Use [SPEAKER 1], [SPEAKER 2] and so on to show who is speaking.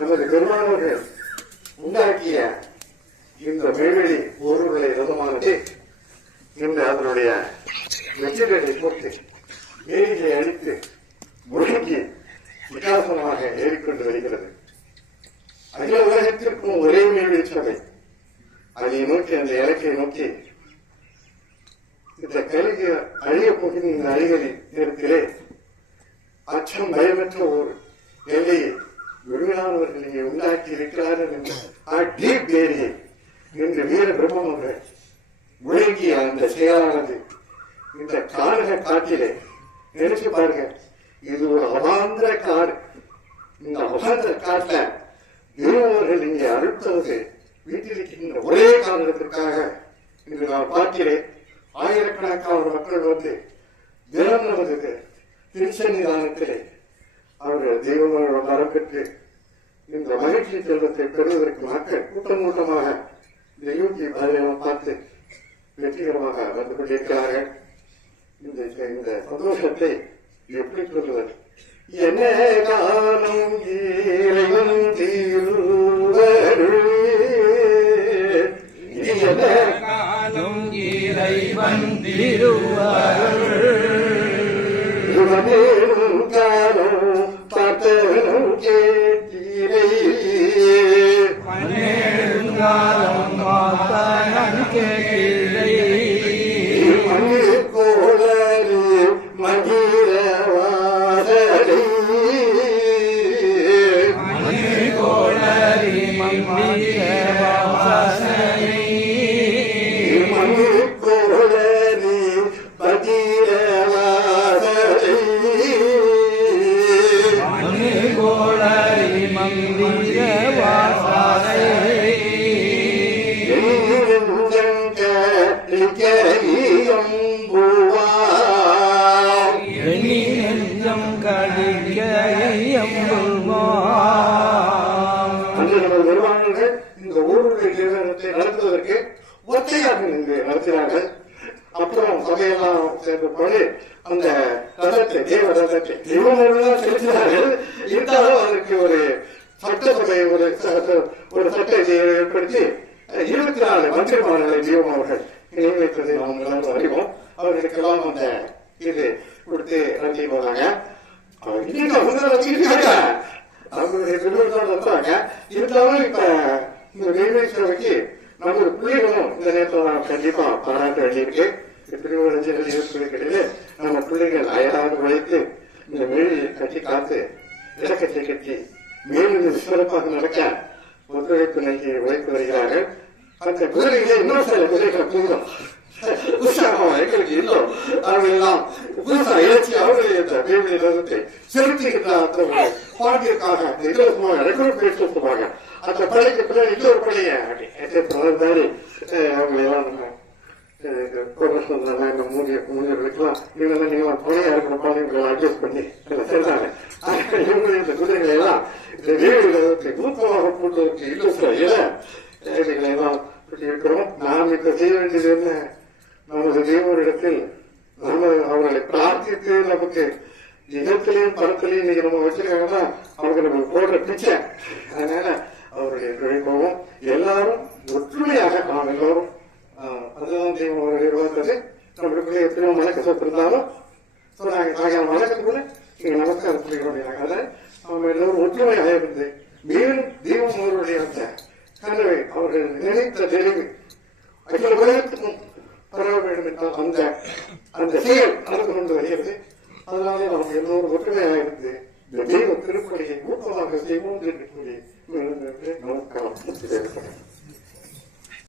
[SPEAKER 1] நமது பெருமானவர்கள் உண்டாக்கிய இந்த மெய்வெளி ஊர்வலை ரதமானது இன்று அதனுடைய வெற்றிகளை போட்டு வேலிகளை அழித்து முழுங்கி விகாசமாக ஏறிக்கொண்டு வருகிறது. அகில உலகத்திற்கும் ஒரே மேல்வெளி சபை. அதை நோக்கி அந்த இலக்கை நோக்கி இந்த கலிக அழிய போகிற இந்த அழிகளின் நேரத்திலே அச்சம் பயமற்ற ஒரு எல்லையை விரும்பினானவர்கள் இங்கே உண்டாக்கி இருக்கிறார்கள் என்ற டீப் ஏரியை வீர பிரம்மம் அவர்கள் முழங்கிய அந்த செயலானது. இந்த காரக காட்டிலே நினைச்சு பாருங்க. இது ஒரு அவாந்திர காடு. இந்த அவாந்திர காட்டுல இருவர்கள் இங்கே அழுத்தவது வீட்டிலிருக்கின்ற ஒரே காரணத்திற்காக இன்று நான் பார்க்கிறேன் ஆயிரக்கணக்கான மக்கள் வந்து தினம் நமது திருச்சன்னிதானத்திலே அவர்கள் தெய்வங்களோட மரம் பெற்று இந்த மகிழ்ச்சி செல்வத்தை பெறுவதற்கு மக்கள் கூட்டம் கூட்டமாக இந்த யூடியூப் அதிலெல்லாம் பார்த்து வெற்றிகரமாக வந்து கொண்டிருக்கிறார்கள். இந்த இந்த சந்தோஷத்தை எப்படி சொல்வது? என்ன காலம் இறைவன் தீருவருள் இது என்ன
[SPEAKER 2] காலம் இறைவன் திருவருள்
[SPEAKER 1] இந்த ஊருடைய நிறுவனத்தை நடத்துவதற்கு ஒத்தையாக நின்று நடத்தினார்கள். அப்புறம் சபையெல்லாம் சேர்ந்து போது அந்த ரதத்தை தேவ ரதத்தை தெய்வமெல்லாம் செலுத்தினார்கள். இருந்தாலும் அதற்கு ஒரு சட்டசபை ஒரு ஒரு சட்டத்தை ஏற்படுத்தி இருபத்தி நாலு மந்திரிமார்களை ஜீவம் அவர்கள் நியமித்ததை நாம் எல்லாரும் அறிவோம். அவர்களுக்கெல்லாம் அந்த இது கொடுத்து நடத்தி போனாங்க. அவங்க அவங்களுடைய பெற்றோர்கள் வந்தாங்க. இருந்தாலும் இப்ப இந்த ரயில்வே சேவைக்கு பிள்ளைகளும் இந்த நேரத்தில் நான் கண்டிப்பா பாராட்ட வேண்டியிருக்கு திருவள்ளஞ்சல் இருக்கிறது நம்ம பிள்ளைகள் அயராது உழைத்து இந்த மேலியை கட்டி காத்து இலக்கத்தை கட்டி மேலும் சிறப்பாக நடக்க ஒத்துழைப்பு நல்கி உழைத்து வருகிறார்கள். அந்த குதிரைகளே இன்னும் சில குதிரைகளை கூடும் உற்சாகம் எங்களுக்கு இல்லை அவர்கள் எல்லாம் புதுசா எழுச்சி அவர்களுடைய இந்த வேலை நிறுவனத்தை செலுத்துகின்ற அந்த ஒரு பாட்டிற்காக அந்த படைக்கு பின்னாடி இன்னொரு படையை மாதிரி அவங்களை எல்லாம் நம்ம மூலியர்களுக்கெல்லாம் நீங்க நீங்களாம் துணையா இருக்கிற பாதைகளை அட்ஜஸ்ட் பண்ணி சேர்ந்தாங்க இவங்களுடைய இந்த குதிரைகளை எல்லாம் இந்த வேலை நிறுவனத்தை ஊக்கமாக கொண்டதற்கு இல்லை சில எல்லாம் இருக்கிறோம் நாம் இப்ப செய்ய வேண்டியது என்ன நமது தேவரிடத்தில் நாம அவர்களை பிரார்த்தித்து நமக்கு நிஜத்திலையும் படத்திலையும் இன்னைக்கு நம்ம வச்சிருக்காங்கன்னா அவங்க நமக்கு போடுற பிச்சை. அதனால அவருடைய துணைப்போவும் எல்லாரும் ஒற்றுமையாக நாம் எல்லாரும் ஆஹ், அதுதான் தெய்வம் அவருடைய உருவாக்குறது நம்மளுக்குள்ள எத்தனையோ மனக்கசப்பு இருந்தாலும் நாங்கள் மலக்கத்துக்குள்ள வணக்கத்துக்குள்ள இங்கே நமஸ்காரம் சொல்லிக்கிறோம் அதை அவங்க எல்லோரும் ஒற்றுமையாக இருந்து மீன் தெய்வம் அவருடைய அந்த கனவை அவர்கள் நினைத்த தெளிவு அகில உலகத்துக்கும் பரவ வேண்டும் என்றால் அந்த அந்த செயல் நடந்து கொண்டு வருகிறது. அதனாலே நாம் எல்லோரும் ஒற்றுமையாக இருந்து இந்த தெய்வ திருப்பணியை ஊக்கமாக செய்வோம் என்று நமஸ்காரம்.